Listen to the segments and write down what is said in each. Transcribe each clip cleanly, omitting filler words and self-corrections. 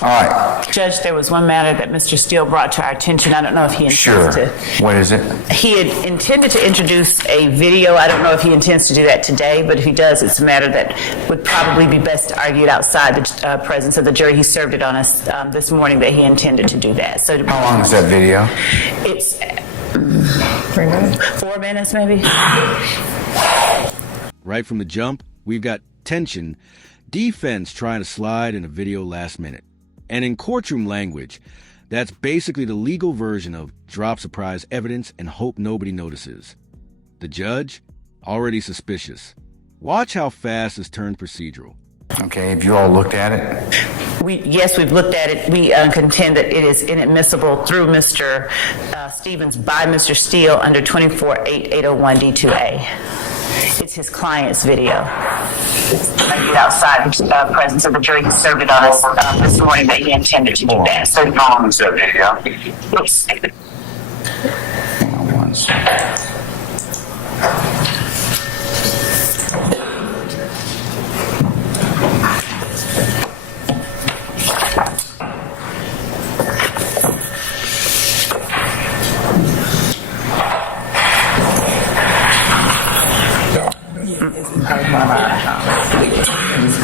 All right. Judge, there was one matter that Mr. Steele brought to our attention. I don't know if he intends to. What is it? He had intended to introduce a video. I don't know if he intends to do that today, but if he does, it's a matter that would probably be best argued outside the presence of the jury. He served it on us this morning that he intended to do that. So how long is that video? It's 3 minutes? 4 minutes, maybe. Right from the jump, we've got tension, defense trying to slide in a video last minute. And in courtroom language, that's basically the legal version of drop surprise evidence and hope nobody notices. The judge, already suspicious. Watch how fast this turned procedural. Okay, have you all looked at it? Yes, we've looked at it. We contend that it is inadmissible through Mr. Stevens by Mr. Steele under 24-801 D2A. It's his client's video. Outside the presence of the jury, he served it on us this morning that he intended to do that. So how long is that video? Hang on one second.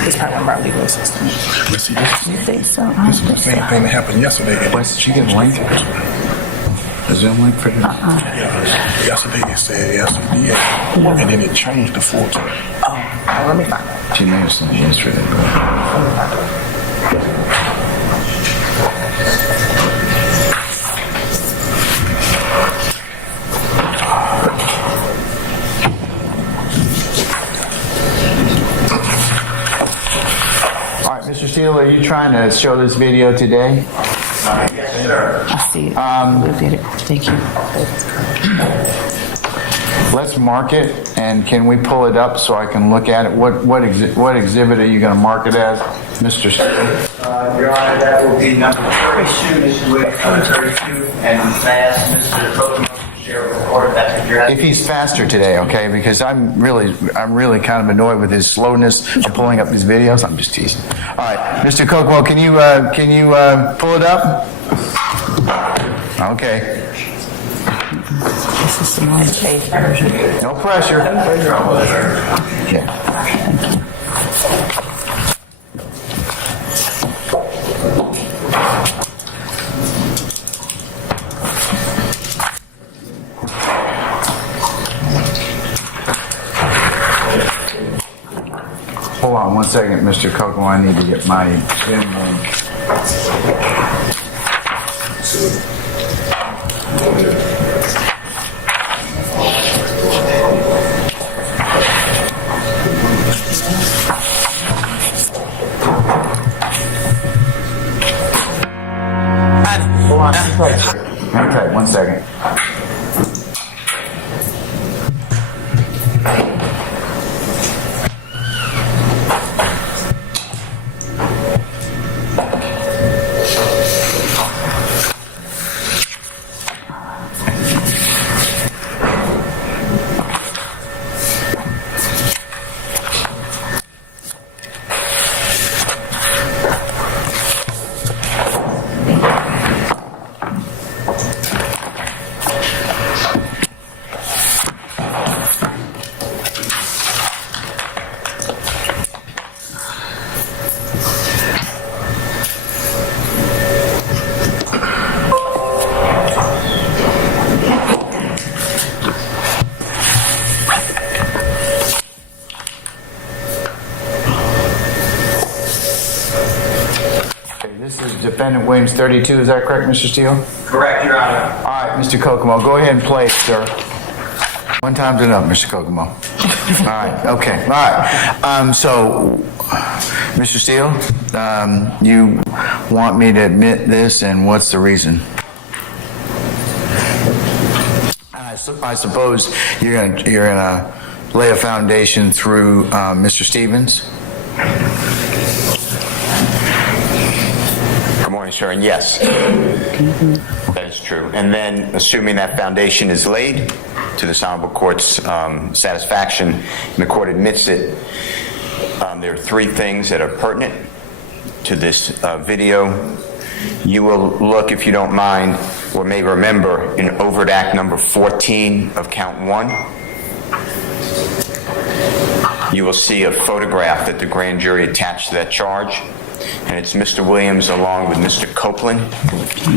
It's part of our legal system. You think so? This is the same thing that happened yesterday. Did she get a link? A Zoom link for this? Yesterday it said yesterday, and then it changed to 14. Oh, let me find out. She may have sent it yesterday. Mr. Steele, are you trying to show this video today? Yes, sir. I see it. Look at it. Thank you. Let's mark it, and can we pull it up so I can look at it? What exhibit are you going to mark it as, Mr. Steele? Your Honor, that will be number 32, Mr. Wick, 32, and fast, Mr. Kokomo. If he's faster today, okay? Because I'm really kind of annoyed with his slowness of pulling up these videos. I'm just teasing. All right, Mr. Kokomo, can you pull it up? Okay. This is the non-safe version. No pressure. Yeah. Hold on one second, Mr. Kokomo. I need to get my Zoom link. Hold on. Okay, one second. Defendant Williams 32, is that correct, Mr. Steele? Correct, Your Honor. All right, Mr. Kokomo, go ahead and play it, sir. One time's enough, Mr. Kokomo. All right, okay, all right. So, Mr. Steele, you want me to admit this, and what's the reason? I suppose you're gonna lay a foundation through Mr. Stevens? Good morning, sir, and yes, that is true. And then, assuming that foundation is laid to this honorable court's satisfaction, and the court admits it, there are three things that are pertinent to this video. You will look, if you don't mind, or may remember, in overt act number 14 of count 1. You will see a photograph that the grand jury attached to that charge, and it's Mr. Williams along with Mr. Copeland.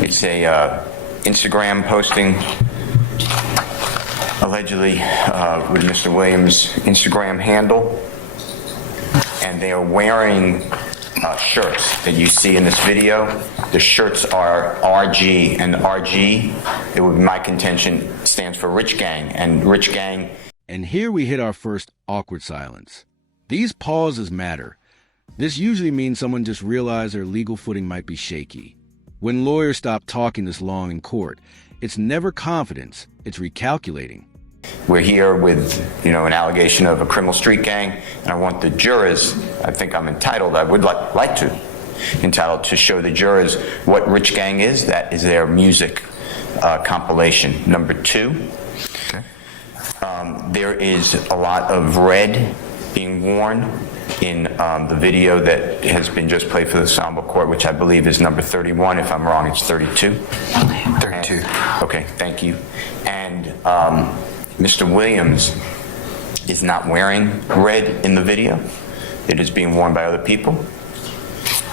It's a Instagram posting, allegedly with Mr. Williams' Instagram handle, and they are wearing shirts that you see in this video. The shirts are RG, and RG, it would be my contention, stands for Rich Gang, and Rich Gang. And here we hit our first awkward silence. These pauses matter. This usually means someone just realized their legal footing might be shaky. When lawyers stop talking this long in court, it's never confidence, it's recalculating. We're here with, an allegation of a criminal street gang, and I want the jurors, I think I'm entitled, I would like to, entitled to show the jurors what Rich Gang is. That is their music compilation. Number 2, Okay. There is a lot of red being worn in the video that has been just played for the Ensemble Court, which I believe is number 31. If I'm wrong, it's 32. 32. Okay, thank you. And Mr. Williams is not wearing red in the video. It is being worn by other people.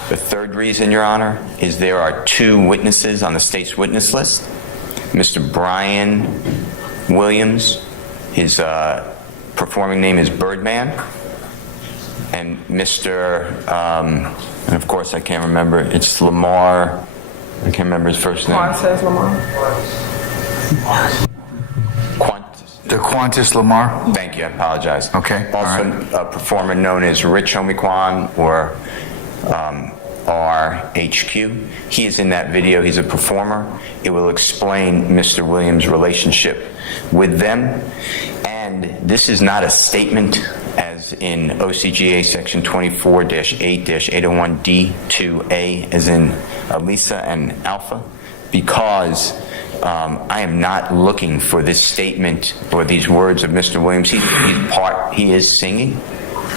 The third reason, Your Honor, is there are 2 witnesses on the state's witness list. Mr. Brian Williams, his performing name is Birdman, and Mr. And of course I can't remember, it's Lamar, I can't remember his first name. Says Lamar. The Qantas Lamar? Thank you, I apologize. Okay, all Also right. a performer known as Rich Homie Kwan, or RHQ. He is in that video, he's a performer. It will explain Mr. Williams' relationship with them. And this is not a statement as in OCGA section 24-8-801D2A, as in Lisa and Alpha, because I am not looking for this statement or these words of Mr. Williams. He is singing.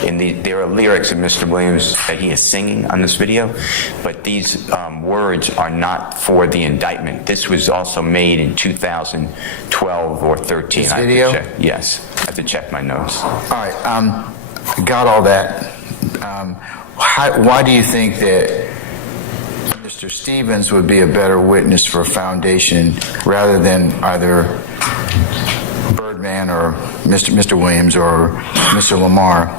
There are lyrics of Mr. Williams that he is singing on this video, but these words are not for the indictment. This was also made in 2012 or 13. This video? Yes, I have to check my notes. All right, got all that. Why do you think that Mr. Stevens would be a better witness for a foundation rather than either Birdman or Mr. Williams or Mr. Lamar,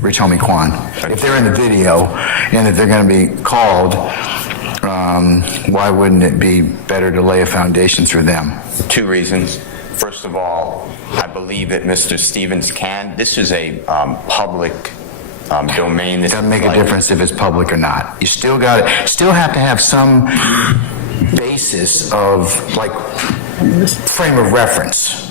Rich Homie Kwan? If they're in the video and that they're going to be called, why wouldn't it be better to lay a foundation through them? 2 reasons. First of all, I believe that Mr. Stevens can. This is a public domain. It doesn't make a difference if it's public or not. You still have to have some basis of frame of reference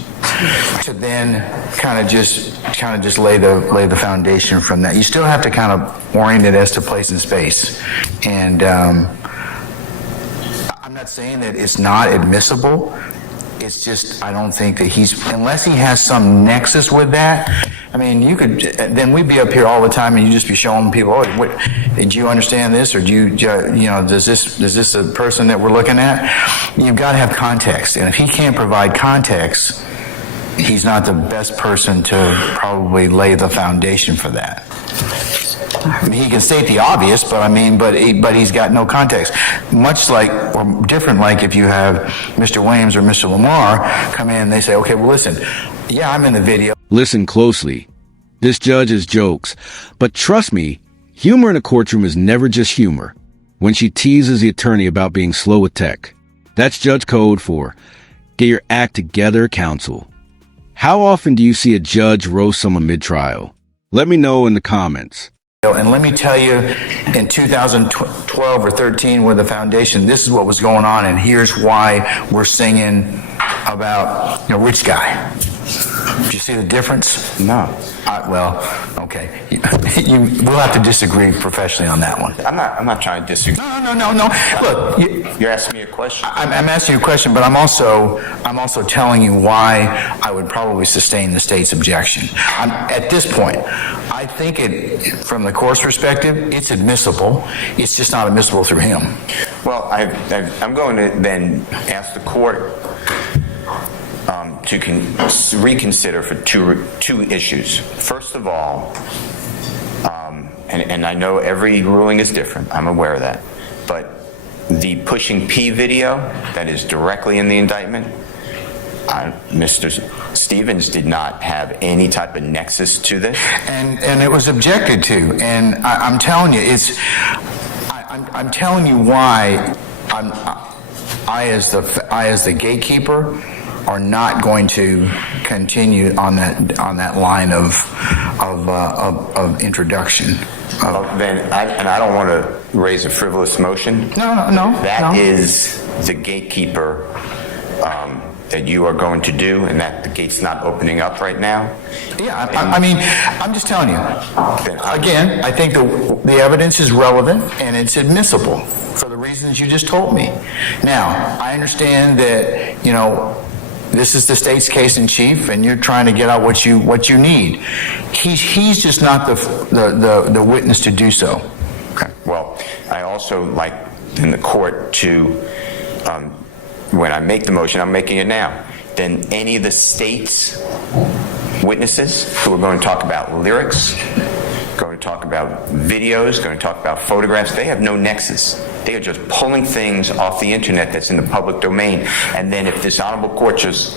to then kind of just lay the foundation from that. You still have to kind of orient it as to place and space. And I'm not saying that it's not admissible. It's just, I don't think that unless he has some nexus with that. I mean, then we'd be up here all the time and you'd just be showing people, oh, did you understand this? Or is this a person that we're looking at? You've got to have context. And if he can't provide context, he's not the best person to probably lay the foundation for that. I mean, he can state the obvious, but he's got no context. Much like, or different like if you have Mr. Williams or Mr. Lamar come in and they say, okay, well, listen, yeah, I'm in the video. Listen closely. This judge is jokes, but trust me, humor in a courtroom is never just humor. When she teases the attorney about being slow with tech, that's judge code for get your act together, counsel. How often do you see a judge roast someone mid-trial? Let me know in the comments. And let me tell you, in 2012 or 13 with the foundation, this is what was going on, and here's why we're singing about, rich guy. Do you see the difference? No. Well, okay. We'll have to disagree professionally on that one. I'm not trying to disagree. No. Look, You're asking me a question. I'm asking you a question, but I'm also telling you why I would probably sustain the state's objection. At this point, I I think from the court's perspective, it's admissible. It's just not admissible through him. Well, I'm going to then ask the court to reconsider for two issues. First of all, and I know every ruling is different, I'm aware of that, but the pushing P video that is directly in the indictment, Mr. Stevens did not have any type of nexus to this. And it was objected to. And I'm telling you, I'm telling you why I as the gatekeeper are not going to continue on that line of introduction. I don't want to raise a frivolous motion. No. That is the gatekeeper that you are going to do, and that the gate's not opening up right now. Yeah, I mean, I'm just telling you. Again, I think the evidence is relevant and it's admissible for the reasons you just told me. Now, I understand that, this is the state's case in chief, and you're trying to get out what you need. He's just not the witness to do so. Okay. Well, I also like in the court to, when I make the motion, I'm making it now, then any of the state's witnesses who are going to talk about lyrics, going to talk about videos, going to talk about photographs, they have no nexus. They are just pulling things off the internet that's in the public domain. And then if this honorable court just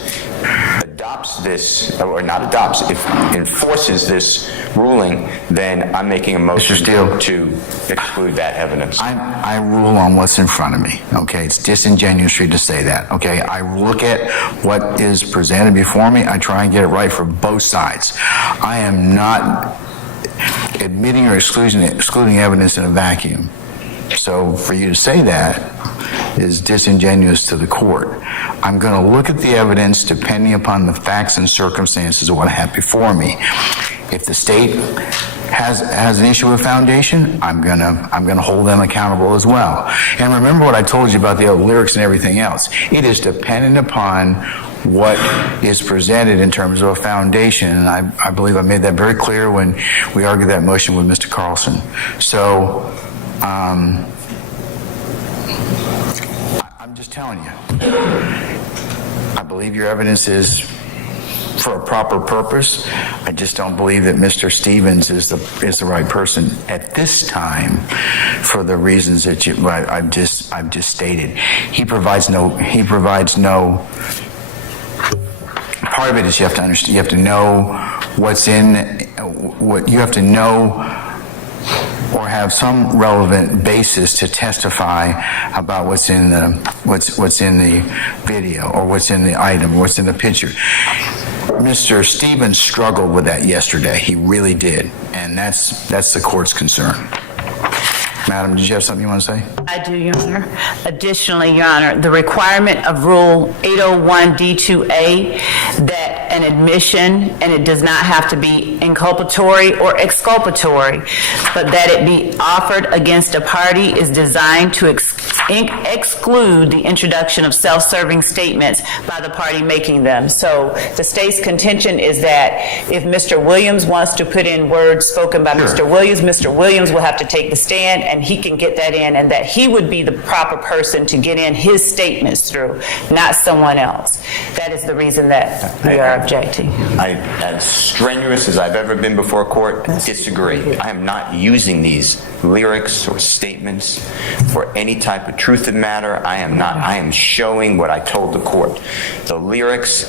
adopts this, or not adopts, if enforces this ruling, then I'm making a motion to exclude that evidence. I rule on what's in front of me, okay? It's disingenuous to say that, okay? I look at what is presented before me. I try and get it right for both sides. I am not admitting or excluding evidence in a vacuum. So for you to say that is disingenuous to the court. I'm going to look at the evidence depending upon the facts and circumstances of what I have before me. If the state has an issue with foundation, I'm gonna hold them accountable as well. And remember what I told you about the lyrics and everything else. It is dependent upon what is presented in terms of a foundation, and I believe I made that very clear when we argued that motion with Mr. Carlson. So I'm just telling you, I believe your evidence is for a proper purpose. I just don't believe that Mr. Stevens is the right person at this time for the reasons that I've just stated. He provides no. Part of it is you have to understand. You have to know what's in what you have to know, or have some relevant basis to testify about what's in the video, or what's in the item, or what's in the picture. Mr. Stevens struggled with that yesterday. He really did, and that's the court's concern. Madam, did you have something you want to say? I do, Your Honor. Additionally, Your Honor, the requirement of Rule 801 D2A that an admission, and it does not have to be inculpatory or exculpatory, but that it be offered against a party is designed to exclude the introduction of self-serving statements by the party making them. So the state's contention is that if Mr. Williams wants to put in words spoken by Mr. Williams will have to take the stand, and he can get that in, and that he would be the proper person to get in his statements through, not someone else. That is the reason that we are objecting. As strenuous as I've ever been before a court, disagree. I am not using these lyrics or statements for any type of truth of matter. I am showing what I told the court. The lyrics,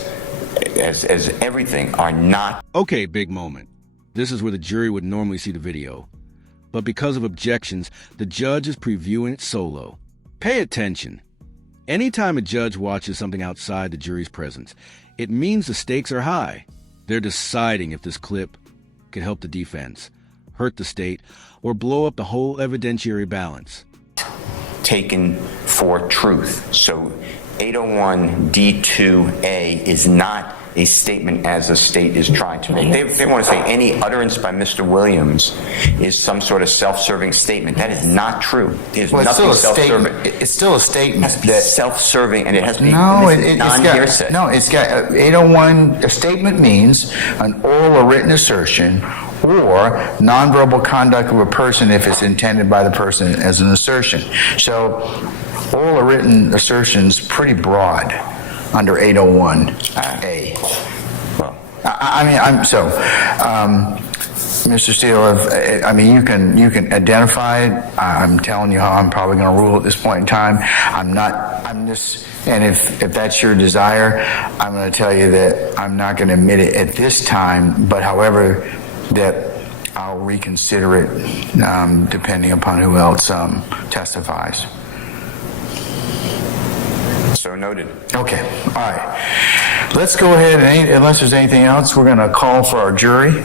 as everything, are not... Okay, big moment. This is where the jury would normally see the video. But because of objections, the judge is previewing it solo. Pay attention. Anytime a judge watches something outside the jury's presence, it means the stakes are high. They're deciding if this clip could help the defense, hurt the state, or blow up the whole evidentiary balance. Taken for truth. So 801 D2A is not a statement as a state is trying to make. They want to say any utterance by Mr. Williams is some sort of self-serving statement. That is not true. There's nothing self-serving. It's still a statement. It has to be self-serving, and it has to be non-hearsay. No, it's got 801. A statement means an oral or written assertion or nonverbal conduct of a person if it's intended by the person as an assertion. So oral or written assertions pretty broad under 801A. Well, Mr. Steele, you can identify it. I'm telling you how I'm probably going to rule at this point in time. And if that's your desire, I'm going to tell you that I'm not going to admit it at this time, but however, that I'll reconsider it depending upon who else testifies. so noted. Okay, all right. Let's go ahead and, unless there's anything else, we're going to call for our jury.